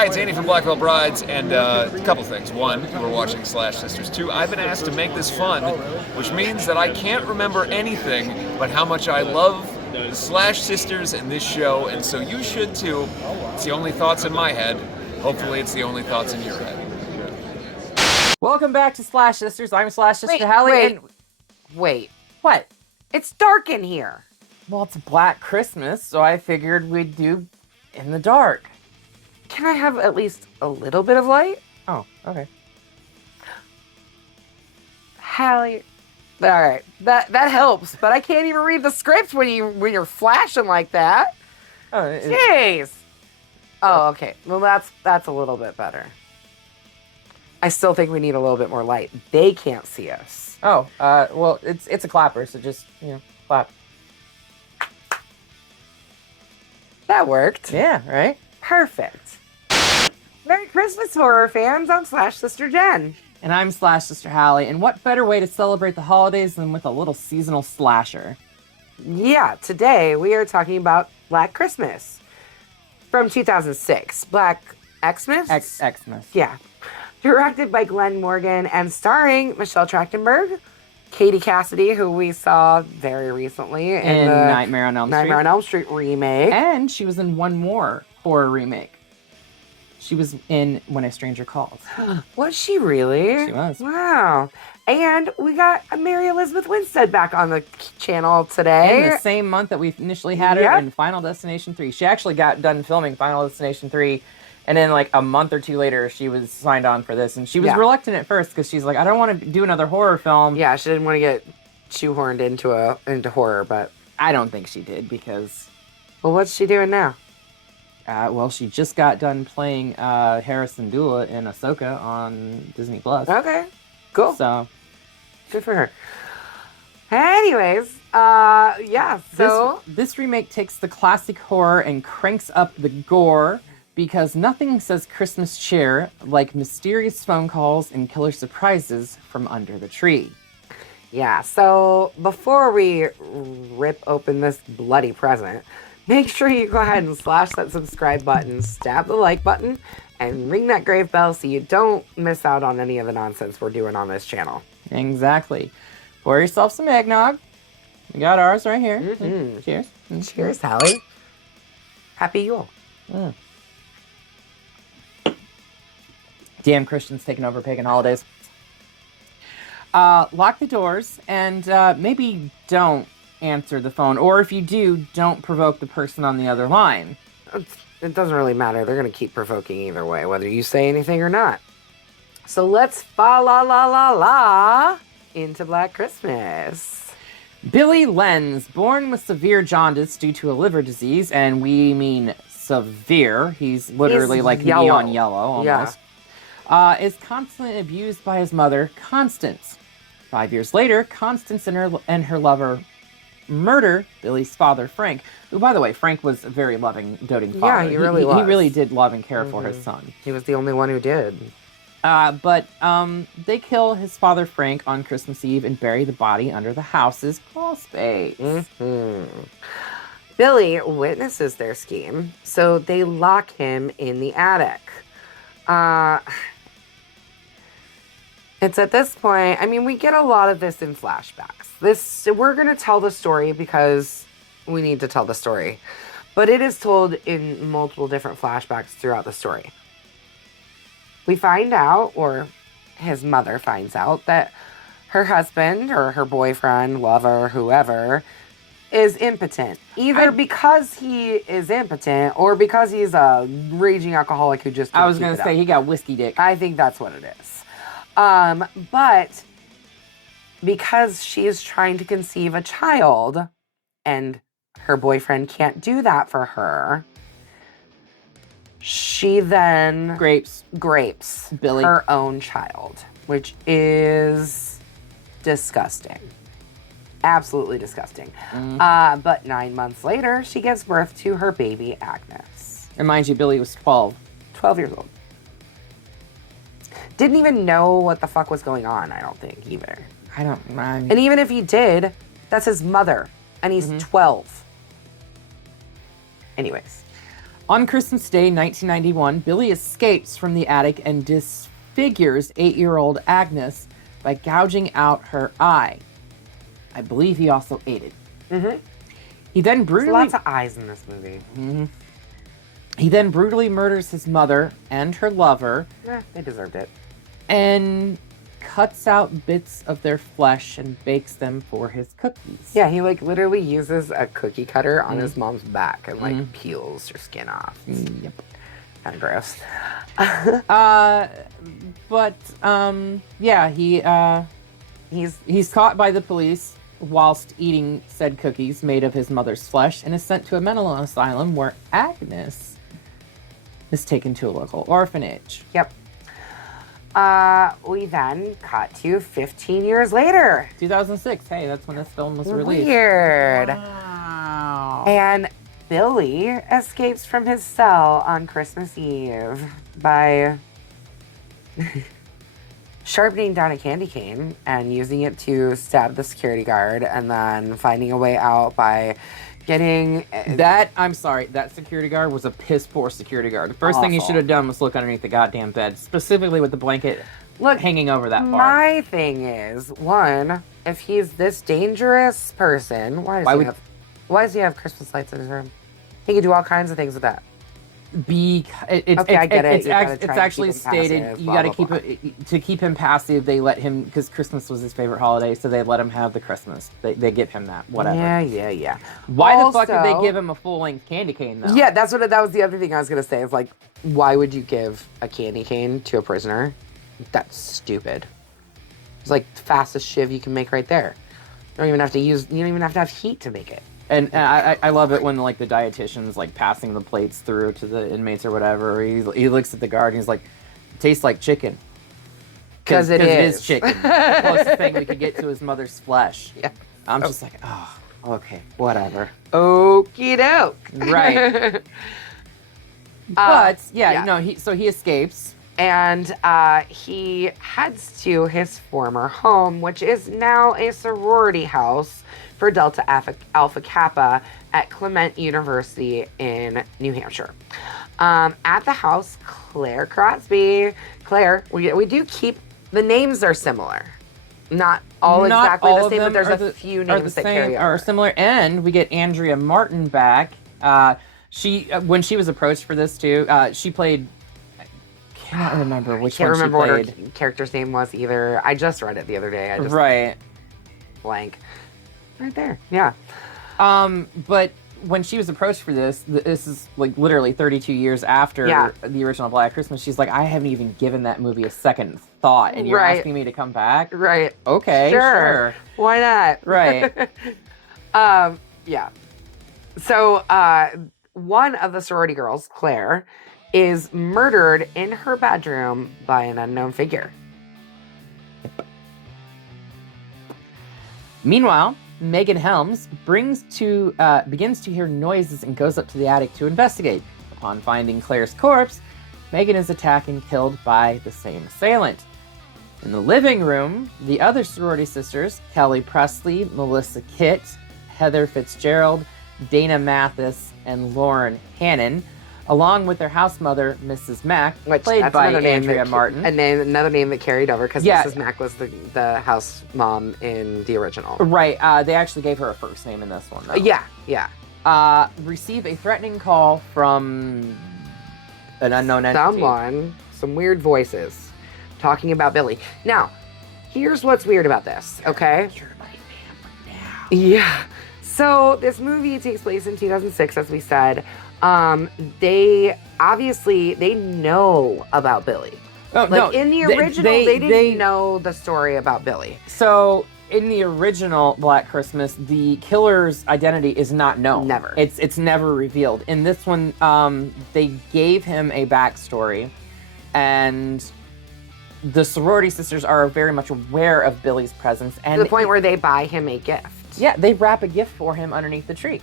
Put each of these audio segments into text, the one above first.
Hi, it's Andy from Blackwell Brides, and a couple things. One, we're watching Slash Sisters. Two, I've been asked to make this fun, which means that I can't remember anything but how much I love the Slash Sisters and this show, and so you should too. It's the only thoughts in my head. Hopefully it's the only thoughts in your head. Welcome back to Slash Sisters. I'm Slash Sister Hallie. Wait. What? It's dark in here. Well, it's Black Christmas, so I figured we'd do in the dark. Can I have at least a little bit of light? Oh, okay. Hallie. All right, that helps, but I can't even read the script when you're flashing like that. Oh, Jeez. Oh, okay. Well, that's a little bit better. I still think we need a little bit more light. They can't see us. Oh, well, it's a clapper, so just, clap. That worked. Yeah, right? Perfect. Merry Christmas, horror fans. I'm Slash Sister Jen. And I'm Slash Sister Hallie, and what better way to celebrate the holidays than with a little seasonal slasher? Yeah, today we are talking about Black Christmas from 2006. Black Xmas? Xmas. Yeah. Directed by Glenn Morgan and starring Michelle Trachtenberg, Katie Cassidy, who we saw very recently in the Nightmare on Elm Street. Nightmare on Elm Street remake. And she was in one more horror remake. She was in When a Stranger Calls. Was she really? She was. Wow. And we got Mary Elizabeth Winstead back on the channel today. In the same month that we initially had her in Final Destination 3. She actually got done filming Final Destination 3, and then like a month or two later, she was signed on for this. And she was reluctant at first because she's like, I don't want to do another horror film. Yeah, she didn't want to get shoehorned into horror, but I don't think she did because... Well, what's she doing now? Well, she just got done playing Harrison Dula in Ahsoka on Disney Plus. Okay, cool. So, good for her. Anyways, yeah. So this remake takes the classic horror and cranks up the gore because nothing says Christmas cheer like mysterious phone calls and killer surprises from under the tree. Yeah. So before we rip open this bloody present, make sure you go ahead and slash that subscribe button, stab the like button, and ring that grave bell so you don't miss out on any of the nonsense we're doing on this channel. Exactly. Pour yourself some eggnog. We got ours right here. Mm-hmm. Cheers. Cheers, Hallie. Happy Yule. Damn Christians taking over pagan holidays. Lock the doors and maybe don't answer the phone, or if you do, don't provoke the person on the other line. It doesn't really matter. They're going to keep provoking either way, whether you say anything or not. So let's fa la la la la into Black Christmas. Billy Lenz, born with severe jaundice due to a liver disease, and we mean severe. He's literally like neon yellow almost. Yeah. Is constantly abused by his mother, Constance. 5 years later, Constance and her lover murder Billy's father, Frank, who, by the way, Frank was a very loving, doting father. Yeah, he really was. He really did love and care for his son. He was the only one who did. But they kill his father, Frank, on Christmas Eve and bury the body under the house's crawl space. Billy witnesses their scheme, so they lock him in the attic. It's at this point, I mean, we get a lot of this in flashbacks. We're going to tell the story because we need to tell the story. But it is told in multiple different flashbacks throughout the story. We find out, or his mother finds out, that her husband or her boyfriend, lover, whoever, is impotent. Either because he is impotent or because he's a raging alcoholic who just can't I was going to say, he got whiskey dick. I think that's what it is. But because she is trying to conceive a child and her boyfriend can't do that for her, she then grapes Billy her own child, which is disgusting. Absolutely disgusting. But 9 months later, she gives birth to her baby, Agnes. And mind you, Billy was 12. 12 years old. Didn't even know what the fuck was going on, I don't think, either. And even if he did, that's his mother, and he's 12. Anyways. On Christmas Day, 1991, Billy escapes from the attic and disfigures 8-year-old Agnes by gouging out her eye. I believe he also ate it. Mm-hmm. He then brutally... There's lots of eyes in this movie. Mm-hmm. He then brutally murders his mother and her lover. They deserved it. And cuts out bits of their flesh and bakes them for his cookies. Yeah, he like literally uses a cookie cutter on his mom's back and like peels her skin off. Yep. Kind of gross. Yeah, he's caught by the police whilst eating said cookies made of his mother's flesh and is sent to a mental asylum where Agnes is taken to a local orphanage. Yep. We then cut to 15 years later. 2006. Hey, that's when this film was released. Weird. Wow. And Billy escapes from his cell on Christmas Eve by sharpening down a candy cane and using it to stab the security guard, and then finding a way out by getting... I'm sorry, that security guard was a piss poor security guard. The first thing he should have done was look underneath the goddamn bed, specifically with the blanket hanging over that part. My thing is, one, if he's this dangerous person, why does he have Christmas lights in his room? He could do all kinds of things with that. I get it. It's actually stated you got to keep it to keep him passive. They let him, because Christmas was his favorite holiday, so they let him have the Christmas. They give him that, whatever. Yeah. Why the fuck did they give him a full length candy cane though? Yeah, that was the other thing I was gonna say. Is like, why would you give a candy cane to a prisoner? That's stupid. It's like the fastest shiv you can make right there. You don't even have to have heat to make it. And I love it when like the dietitian's like passing the plates through to the inmates or whatever. He looks at the guard and he's like, "Tastes like chicken." Because it is chicken. The closest thing we could get to his mother's flesh. Yeah. I'm just like, oh, okay, whatever. Okie doke. Right. But he escapes. And he heads to his former home, which is now a sorority house for Delta Alpha Kappa at Clement University in New Hampshire. At the house, Claire Crosby. Claire, we do keep, the names are similar. Not exactly the same, but there's a few names that carry over. Are similar, and we get Andrea Martin back. When she was approached for this too, she played... I can't remember which one she played. Can't remember what her character's name was either. I just read it the other day. Blank. Right there. Yeah. But when she was approached for this is like literally 32 years after the original Black Christmas. She's like, I haven't even given that movie a second thought, and you're asking me to come back? Right. Okay, sure. Why not? Right. Yeah. So, one of the sorority girls, Claire, is murdered in her bedroom by an unknown figure. Meanwhile, Megan Helms begins to hear noises and goes up to the attic to investigate. Upon finding Claire's corpse, Megan is attacked and killed by the same assailant. In the living room, the other sorority sisters, Kelly Presley, Melissa Kitt, Heather Fitzgerald, Dana Mathis, and Lauren Hannon, along with their house mother, Mrs. Mack, played by Andrea Martin. Another name that carried over, because Mrs. Mack was the house mom in the original. Right. They actually gave her a first name in this one, though. Yeah. Receive a threatening call from an unknown entity. Some weird voices, talking about Billy. Now, here's what's weird about this, okay? You're my family now. Yeah. So, this movie takes place in 2006, as we said. They know about Billy. Oh, like, no, in the original, they didn't know the story about Billy. So in the original Black Christmas, the killer's identity is not known. Never. It's never revealed. In this one, they gave him a backstory, and the sorority sisters are very much aware of Billy's presence. And to the point where they buy him a gift. Yeah, they wrap a gift for him underneath the tree.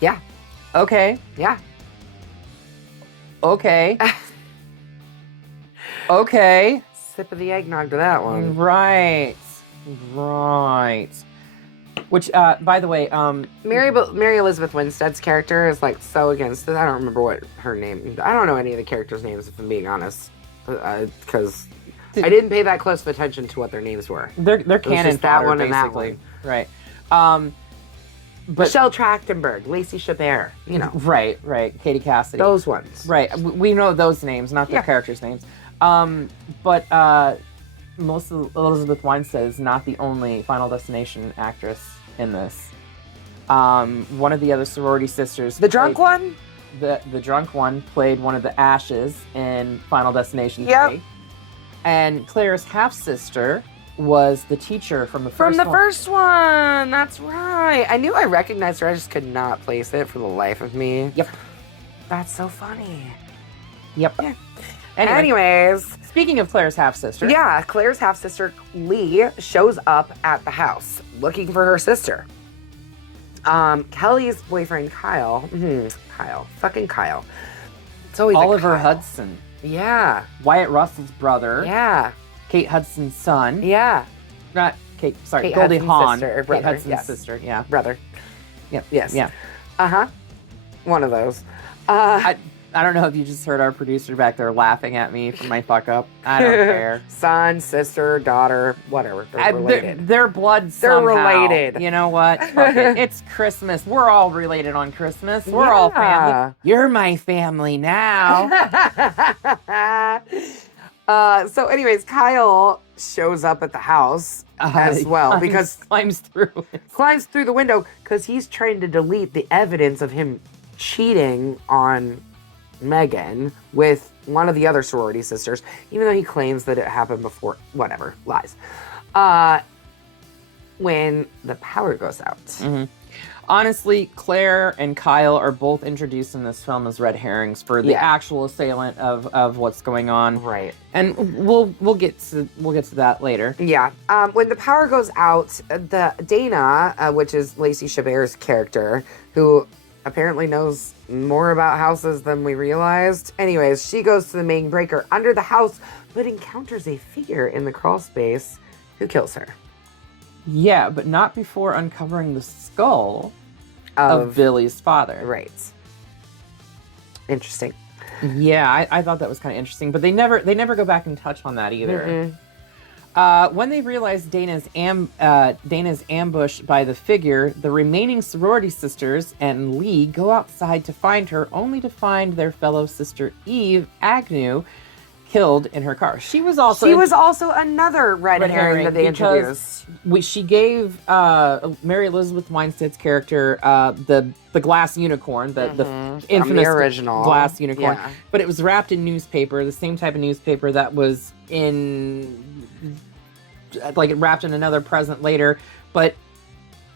Yeah. Okay. Yeah. Okay. Okay. Sip of the eggnog to that one. Right. Which, by the way, Mary Elizabeth Winstead's character is like so against it. I don't remember what her name. I don't know any of the characters' names, if I'm being honest, because I didn't pay that close of attention to what their names were. They're canon that fodder, one and that basically. one. Right. But Michelle Trachtenberg, Lacey Chabert, you know. Right. Katie Cassidy. Those ones. Right. We know those names, not their characters' names. But most of Elizabeth Winstead is not the only Final Destination actress in this. One of the other sorority sisters, the drunk one, the drunk one, played one of the Ashes in Final Destination 3. And Claire's half sister was the teacher from the first one. First one. That's right. I knew I recognized her. I just could not place it for the life of me. Yep. That's so funny. Yep. Yeah. Anyways, speaking of Claire's half sister. Yeah, Claire's half sister Lee shows up at the house looking for her sister. Kelly's boyfriend Kyle. Fucking Kyle. It's always Oliver Hudson. Yeah. Wyatt Russell's brother. Yeah. Kate Hudson's son. Yeah. Not Kate, sorry, Kate Goldie Hudson's Hawn. sister, or brother, Kate Hudson's yes. sister, yeah. Brother. Yep. Yes. Yeah. Uh-huh. One of those. I don't know if you just heard our producer back there laughing at me for my fuck up. I don't care. Son, sister, daughter, whatever. They're related. They're blood somehow. They're related. You know what? Fuck it. It's Christmas. We're all related on Christmas. We're all family. You're my family now. So anyways, Kyle shows up at the house as well because climbs through the window because he's trying to delete the evidence of him cheating on Megan with one of the other sorority sisters, even though he claims that it happened before. Whatever, lies. When the power goes out. Mm-hmm. Honestly, Claire and Kyle are both introduced in this film as red herrings for the actual assailant of what's going on. Right. And we'll get to that later. Yeah. When the power goes out, the Dana, which is Lacey Chabert's character, who apparently knows more about houses than we realized. Anyways, she goes to the main breaker under the house, but encounters a figure in the crawl space who kills her. Yeah, but not before uncovering the skull of Billy's father. Right. Interesting. Yeah, I thought that was kind of interesting, but they never go back and touch on that either. When they realize Dana's ambushed by the figure, the remaining sorority sisters and Lee go outside to find her, only to find their fellow sister Eve Agnew killed in her car. She was also another red herring that they introduced. She gave Mary Elizabeth Winstead's character the glass unicorn, the infamous the original glass unicorn, but it was wrapped in newspaper, the same type of newspaper that was wrapped in another present later. But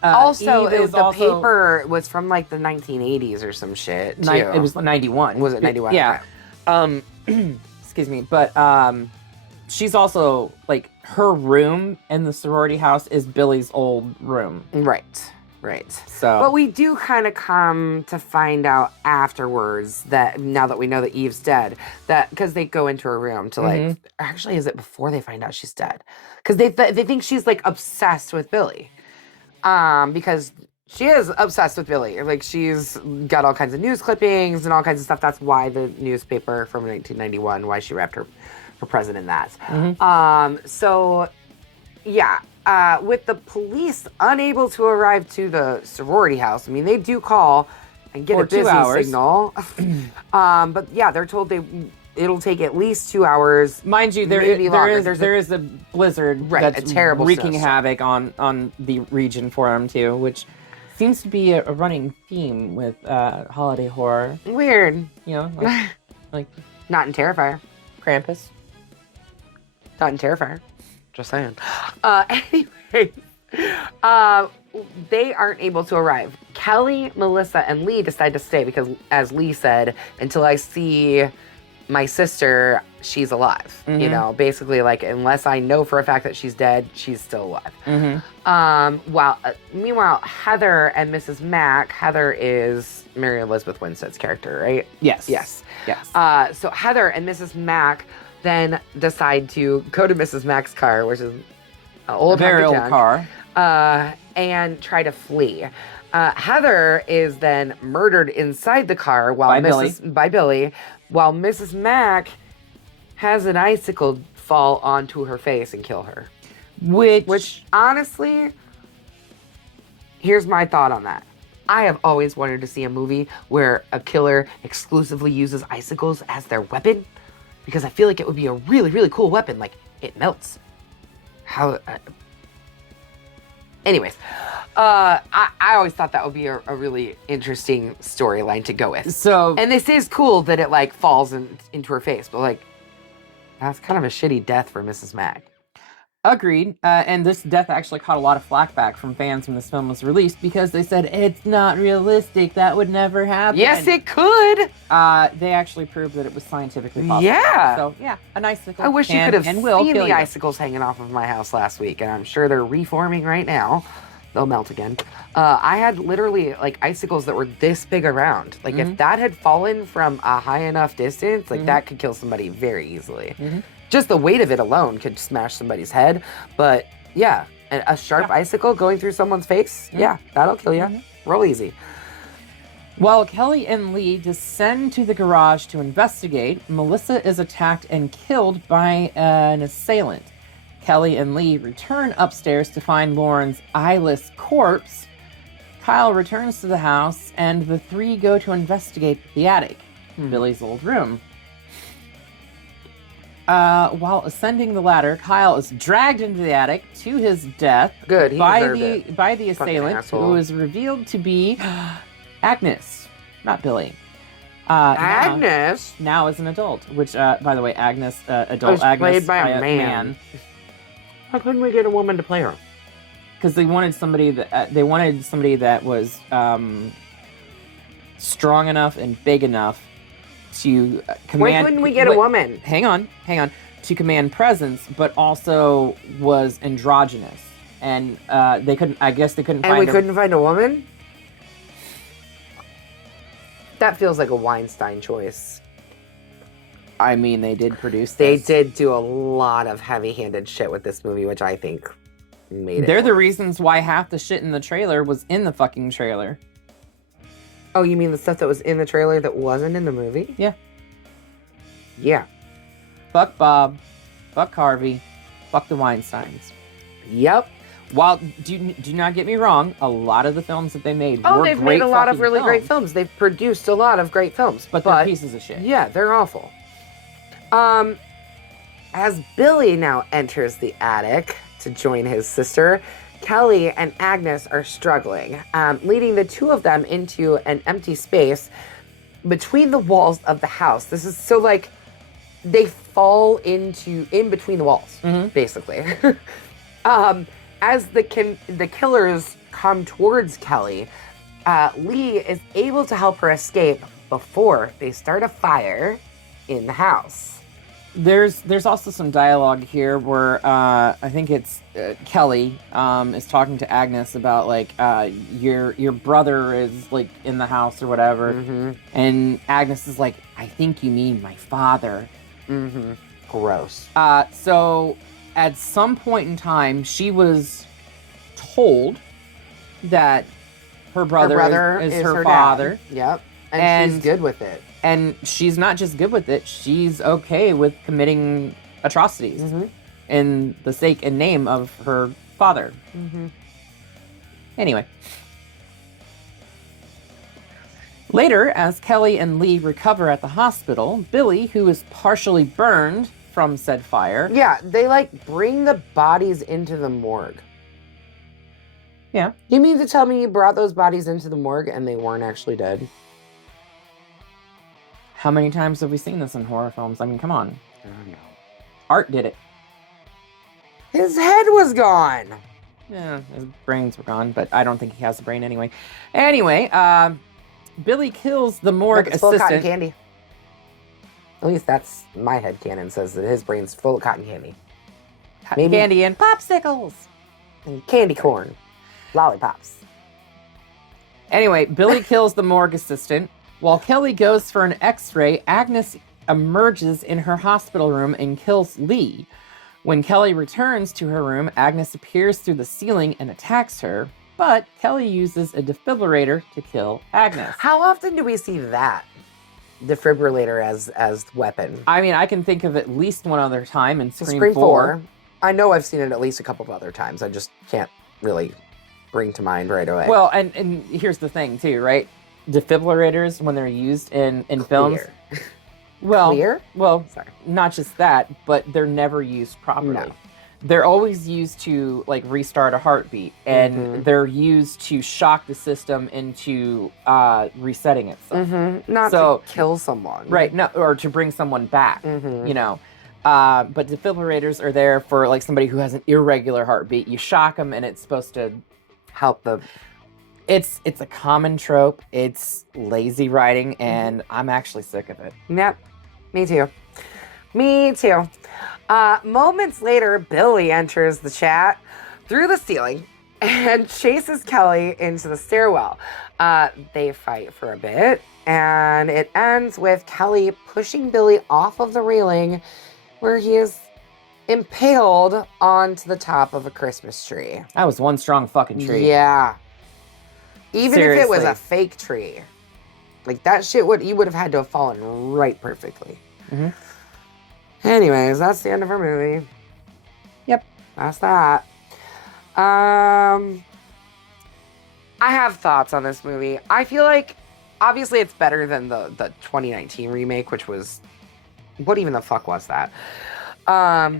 also, the paper was from like the 1980s or some shit too. It was 91. Was it 91? Yeah. Excuse me, but she's also like her room in the sorority house is Billy's old room. Right. So, but we do kind of come to find out afterwards that now that we know that Eve's dead, that because they go into her room to like, actually, is it before they find out she's dead? Because they think she's like obsessed with Billy, because she is obsessed with Billy. Like, she's got all kinds of news clippings and all kinds of stuff. That's why the newspaper from 1991, why she wrapped her present in that. So, yeah. With the police unable to arrive to the sorority house, I mean, they do call and get a busy signal. But yeah, they're told it'll take at least 2 hours. Mind you, there is a blizzard that's a terrible wreaking havoc on the region for them too, which seems to be a running theme with holiday horror. Weird. You know, like not in Terrifier. Krampus. Not in Terrifier. Just saying. Anyway, they aren't able to arrive. Kelly, Melissa, and Lee decide to stay because, as Lee said, until I see my sister, she's alive. You know, basically, like, unless I know for a fact that she's dead, she's still alive. Meanwhile, Heather and Mrs. Mack, Heather is Mary Elizabeth Winstead's character, right? Yes. So Heather and Mrs. Mack then decide to go to Mrs. Mack's car, which is an old very old car. and try to flee. Heather is then murdered inside the car by Billy, while Mrs. Mack has an icicle fall onto her face and kill her. Which honestly, here's my thought on that. I have always wanted to see a movie where a killer exclusively uses icicles as their weapon, because I feel like it would be a really, really cool weapon. Like, it melts. Anyways, I always thought that would be a really interesting storyline to go with. So, and this is cool that it like falls into her face, but like, that's kind of a shitty death for Mrs. Mack. Agreed. And this death actually caught a lot of flack back from fans when this film was released because they said it's not realistic. That would never happen. Yes, it could. They actually proved that it was scientifically possible. Yeah. So yeah, an icicle. I wish you could have seen the icicles hanging off of my house last week, and I'm sure they're reforming right now. They'll melt again. I had literally like icicles that were this big around. Like if that had fallen from a high enough distance, like that could kill somebody very easily. Just the weight of it alone could smash somebody's head. But yeah, a sharp icicle going through someone's face, yeah, that'll kill you. Real easy. While Kelly and Lee descend to the garage to investigate, Melissa is attacked and killed by an assailant. Kelly and Lee return upstairs to find Lauren's eyeless corpse. Kyle returns to the house, and the three go to investigate the attic, Billy's old room. While ascending the ladder, Kyle is dragged into the attic to his death by the assailant, who is revealed to be Agnes, not Billy. Agnes? Now is an adult, which, by the way, Agnes, adult Agnes, played by a man. Why couldn't we get a woman to play her? Because they wanted somebody that was strong enough and big enough to command. Why couldn't we get a woman? Hang on. To command presence, but also was androgynous, and they couldn't. I guess they couldn't. And we couldn't find a woman. That feels like a Weinstein choice. I mean, they did produce this. They did do a lot of heavy-handed shit with this movie, which I think made it. They're the reasons why half the shit in the trailer was in the fucking trailer. Oh, you mean the stuff that was in the trailer that wasn't in the movie? Yeah. Yeah. Fuck Bob. Fuck Harvey. Fuck the Weinsteins. Yep. While, do not get me wrong, a lot of the films that they made were great. They've made a lot of really great films. They've produced a lot of great films. But they're pieces of shit. Yeah, they're awful. As Billy now enters the attic to join his sister, Kelly and Agnes are struggling, leading the two of them into an empty space between the walls of the house. This is so like they fall in between the walls, basically. As the killers come towards Kelly, Lee is able to help her escape before they start a fire in the house. There's also some dialogue here where I think it's Kelly is talking to Agnes about like your brother is like in the house or whatever, and Agnes is like, I think you mean my father. Gross. So at some point in time, she was told that her brother is her father. Dad. Yep, and she's good with it. And she's not just good with it, she's okay with committing atrocities in the sake and name of her father. Anyway. Later, as Kelly and Lee recover at the hospital, Billy, who is partially burned from said fire... Yeah, they, like, bring the bodies into the morgue. Yeah. You mean to tell me you brought those bodies into the morgue and they weren't actually dead? How many times have we seen this in horror films? I mean, come on. I don't know. Art did it. His head was gone. Yeah, his brains were gone, but I don't think he has a brain anyway. Anyway, Billy kills the morgue assistant. Full of cotton candy. At least that's my headcanon, says that his brain's full of cotton candy. Cotton candy and popsicles. And candy corn. Lollipops. Anyway, Billy kills the morgue assistant. While Kelly goes for an x-ray, Agnes emerges in her hospital room and kills Lee. When Kelly returns to her room, Agnes appears through the ceiling and attacks her, but Kelly uses a defibrillator to kill Agnes. How often do we see that defibrillator as weapon? I mean, I can think of at least one other time in Scream 4. I know I've seen it at least a couple of other times. I just can't really bring to mind right away. Well, and here's the thing too, right? Defibrillators, when they're used in films, well, sorry, not just that, but they're never used properly. No. They're always used to like restart a heartbeat, and they're used to shock the system into resetting itself. Not to kill someone, right? No, or to bring someone back. You know, but defibrillators are there for like somebody who has an irregular heartbeat. You shock them, and it's supposed to help the. It's a common trope. It's lazy writing, and I'm actually sick of it. Yep, me too. Me too. Moments later, Billy enters the chat through the ceiling and chases Kelly into the stairwell. They fight for a bit, and it ends with Kelly pushing Billy off of the railing where he is impaled onto the top of a Christmas tree. That was one strong fucking tree. Yeah. Even Seriously. if it was a fake tree. Like, that shit you would have had to have fallen right perfectly. Anyways, that's the end of our movie. Yep. That's that. I have thoughts on this movie. I feel like, obviously, it's better than the 2019 remake, which was... What even the fuck was that?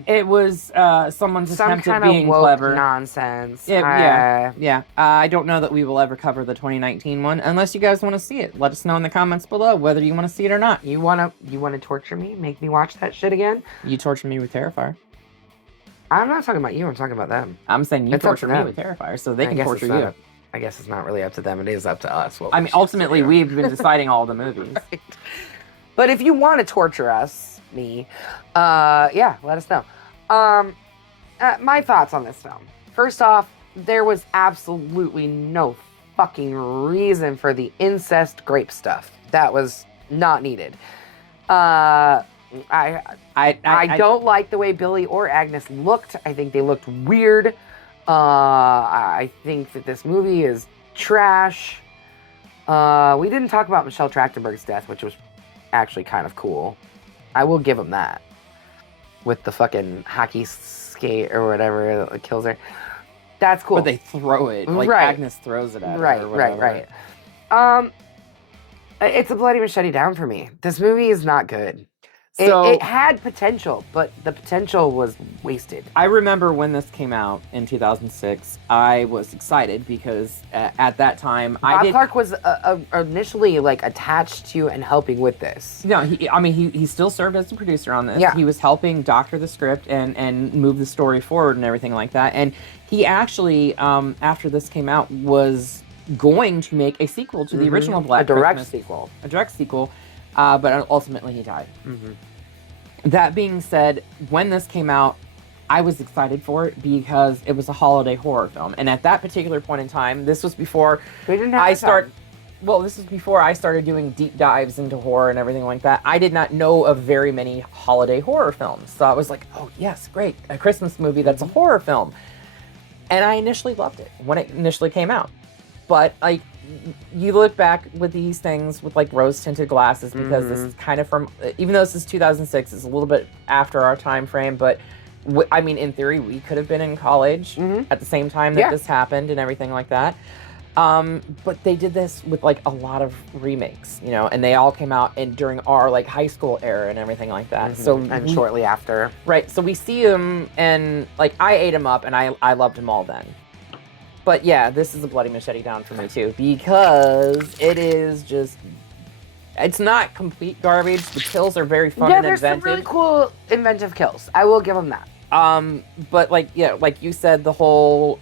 It was someone's some attempt kind at being of woke clever. nonsense. Yeah. I don't know that we will ever cover the 2019 one unless you guys want to see it. Let us know in the comments below whether you want to see it or not. You wanna torture me? Make me watch that shit again? You torture me with Terrifier. I'm not talking about you. I'm talking about them. I'm saying you It's up torture to me them. with Terrifier, so they I can guess torture it's not you. up- I guess it's not really up to them. It is up to us. I mean, ultimately, we've been deciding all the movies. Right. But if you want to torture me, yeah, let us know. My thoughts on this film. First off, there was absolutely no fucking reason for the incest grape stuff. That was not needed. I don't like the way Billy or Agnes looked. I think they looked weird. I think that this movie is trash. We didn't talk about Michelle Trachtenberg's death, which was actually kind of cool. I will give him that. With the fucking hockey skate or whatever that kills her. That's cool. But they throw it. Like, Right. Agnes throws it at her. Right. It's a bloody machete down for me. This movie is not good. So, It had potential, but the potential was wasted. I remember when this came out in 2006, I was excited because at that time, Bob Clark was initially like attached to and helping with this. No, he still served as a producer on this. Yeah. He was helping doctor the script and move the story forward and everything like that. And he actually, after this came out, was going to make a sequel to the original Black Christmas. A direct sequel, but ultimately he died. That being said, when this came out, I was excited for it because it was a holiday horror film. And at that particular point in time, this was before We didn't have this is before I started doing deep dives into horror and everything like that. I did not know of very many holiday horror films. So I was like, oh yes, great. A Christmas movie that's a horror film. And I initially loved it when it initially came out. But like, you look back with these things with like rose tinted glasses because this is kind of from, even though this is 2006, it's a little bit after our time frame, but I mean, in theory, we could have been in college at the same time that this happened and everything like that. But they did this with like a lot of remakes, you know, and they all came out during our like high school era and everything like that. Shortly after. Right. So we see them and like I ate them up and I loved them all then. But yeah, this is a bloody machete down for me too because it is just, it's not complete garbage. The kills are very fun and there's inventive. some really cool inventive kills. I will give them that. But like you said, the whole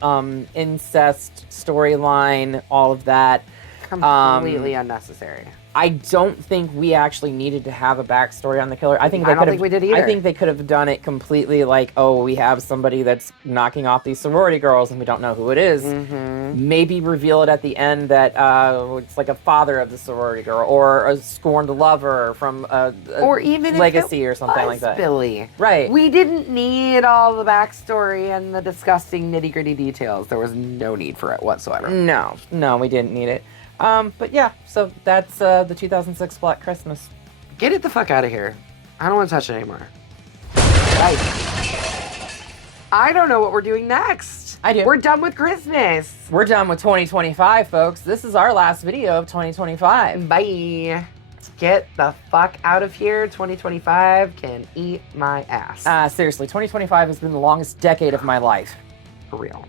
incest storyline, all of that, Completely unnecessary. I don't think we actually needed to have a backstory on the killer. I don't think we did either. I think they could have done it completely like, oh, we have somebody that's knocking off these sorority girls and we don't know who it is. Mm-hmm. Maybe reveal it at the end that it's like a father of the sorority girl or a scorned lover from a or even legacy or something like that. Billy. Right. We didn't need all the backstory and the disgusting nitty-gritty details. There was no need for it whatsoever. No, we didn't need it. But yeah, so that's the 2006 Black Christmas. Get it the fuck out of here. I don't want to touch it anymore. Right. I don't know what we're doing next. I do. We're done with Christmas. We're done with 2025, folks. This is our last video of 2025. Bye. Get the fuck out of here. 2025 can eat my ass. Seriously, 2025 has been the longest decade of my life. For real.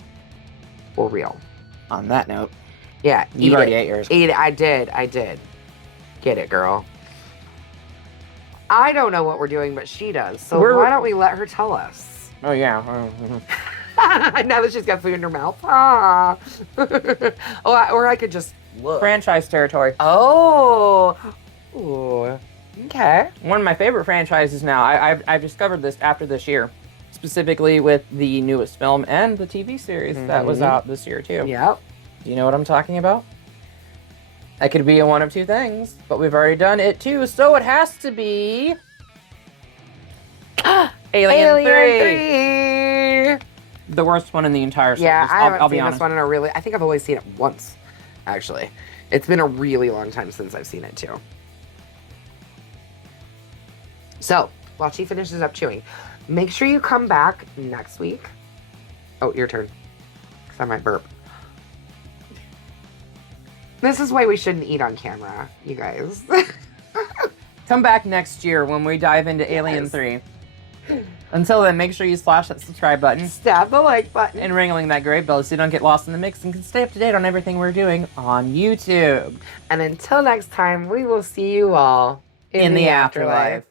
For real. On that note. Yeah, you already ate yours. Eat it. I did. Get it, girl. I don't know what we're doing, but she does. So why don't we let her tell us? Oh, yeah. Now that she's got food in her mouth. Ah. Or I could just look. Franchise territory. Oh. Ooh. Okay. One of my favorite franchises now. I've discovered this after this year. Specifically with the newest film and the TV series that was out this year, too. Yep. Do you know what I'm talking about? That could be a one of two things, but we've already done it too, so it has to be... Alien 3! The worst one in the entire series. Yeah, I haven't I'll be seen honest. this one in a really... I think I've only seen it once, actually. It's been a really long time since I've seen it, too. So, while she finishes up chewing, make sure you come back next week. Oh, your turn. Because I might burp. This is why we shouldn't eat on camera, you guys. Come back next year when we dive into Alien 3. Until then, make sure you slash that subscribe button. Stab the like button. And ringling that great bell so you don't get lost in the mix and can stay up to date on everything we're doing on YouTube. And until next time, we will see you all in the afterlife.